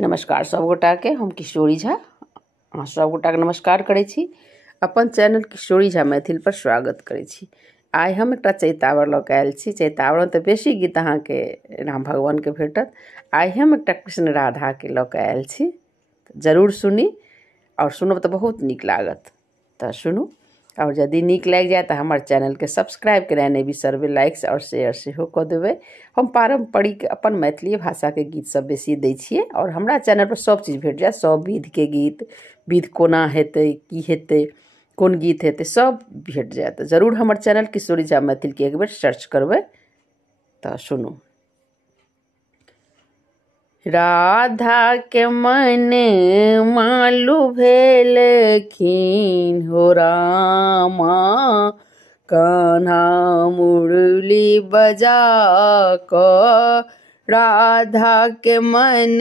नमस्कार सब गोटा के। हम किशोरी झा अहाँ सब गोटा के नमस्कार करै छी। अपन चैनल किशोरी झा मैथिल पर स्वागत करै छी। आइ हम एकटा चैतावर लऽ कऽ आयल छी। चैतावर तऽ बेसी गीत अहाँके राम भगवान के भेटत। आइ हम एकटा कृष्ण राधा के लऽ कऽ आयल छी। जरूर सुनी और सुनब तऽ बहुत नीक लागत। तऽ सुनू और यदि नीक लागि जाए तऽ हमर चैनल के सब्सक्राइब करै नहि बिसरबै। लाइक्स और शेयर सेहो कऽ देबै। हम पारंपरिक अपन मैथिली भाषा के गीत सब बेसी दै छियै और हमरा चैनल पर सब चीज भेट जाए। सब विध के गीत, विध कोना हेतै, की हेतै, कोन गीत हेतै, सब भेट जाए। तऽ जरूर हमर चैनल किशोरी झा मैथिल के एक बेर सर्च करबै। तऽ सुनू। राधा के मन मालू भेलखिन हो रामा, कान्हा मुरली बजा कऽ। राधा के मन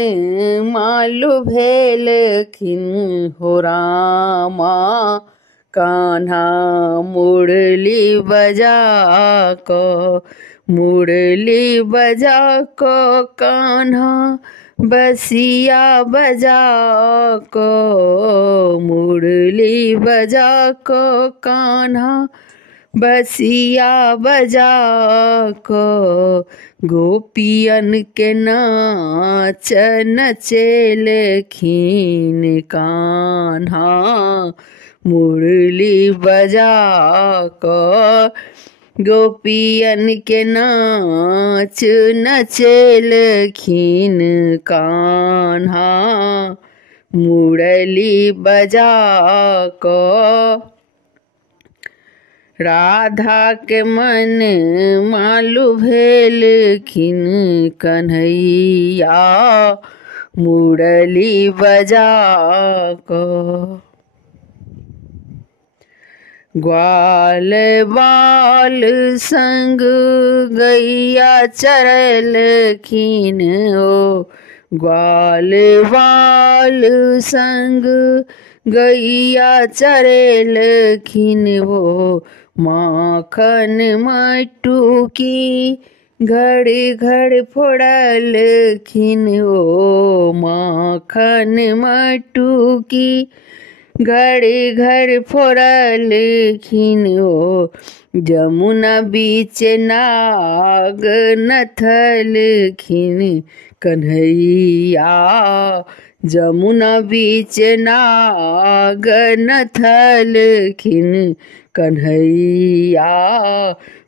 मालू भेलखिन हो रामा, कान्हा मुरली बजा कऽ। मुरली बजा कऽ कान्हा बसिया बजा कऽ। मुरली बजा कऽ कान्हा बसिया बजा कऽ। गोपियन के नाच नचेलखिन कान्हा मुरली बजा कऽ। गोपियन के नाच नचेलखिन कान्हा मुरली बजा कऽ। राधा के मन मालू भेलखिन कन्हैया मुरली बजा कऽ। ग्वाल बाल संग गैया चरलखिन ओ। ग्वाल बाल संग गैया चरलखिन वो। माखन मटुकी घर घर फोड़लखिन ओ। माखन मटुकी घर घर फोड़लखिन ओ। जमुना बीच नाग नथलखिन कन्हैया। जमुना बीच नाग नथलखिन कन्हैया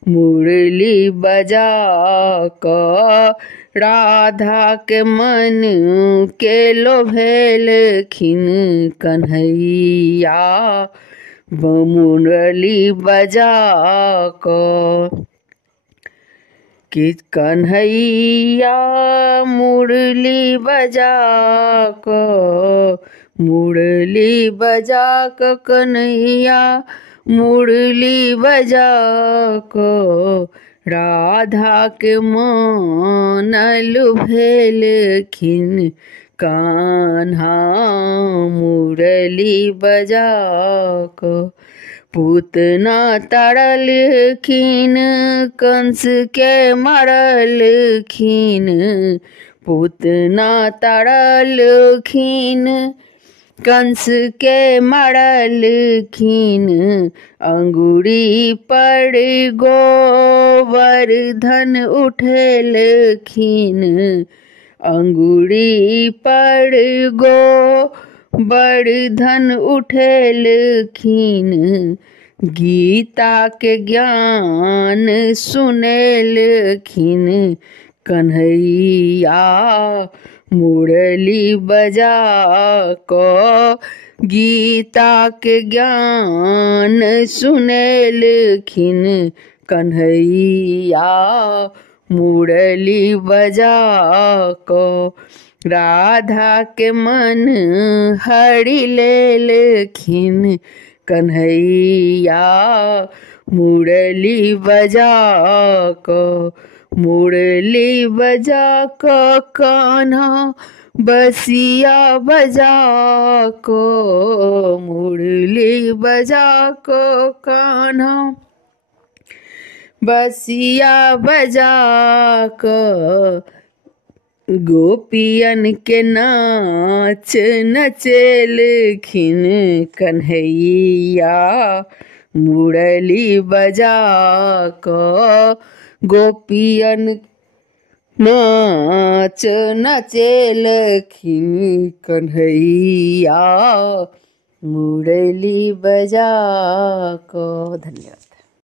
मुरली बजा कऽ। राधा के मन के लोभेलखिन कन्हैया मुरली बजा कऽ। कि कन्हैया मुरली बजा कऽ। मुरली बजा कऽ कन्हैया मुरली बजा कऽ। राधा के मन लुभेलखिन कान्हा मुरली बजा कऽ। पूतना तारलखिन कंस के मारलखिन। पूतना तारलखिन कंस के मारलखिन। अंगुरी पर गोवर्धन उठेलखिन। अंगुरी पर गोवर्धन उठेलखिन। गीता के ज्ञान सुनेलखिन कन्हैया मुरली बजा कऽ। गीता के ज्ञान सुनेलखिन कन्हैया मुरली बजा कऽ। राधा के मन हरि लेलखिन कन्हैया मुरली बजा कऽ। मुरली बजा कऽ कान्हा बसिया बजा कऽ। मुरली बजा कऽ कान्हा बसिया बजा कऽ। गोपियन के नाच नचेलखिन कन्हैया मुरली बजा क। गोपियन नाच नचेलखिन कन्हैया मुरली बजा क। धन्यवाद।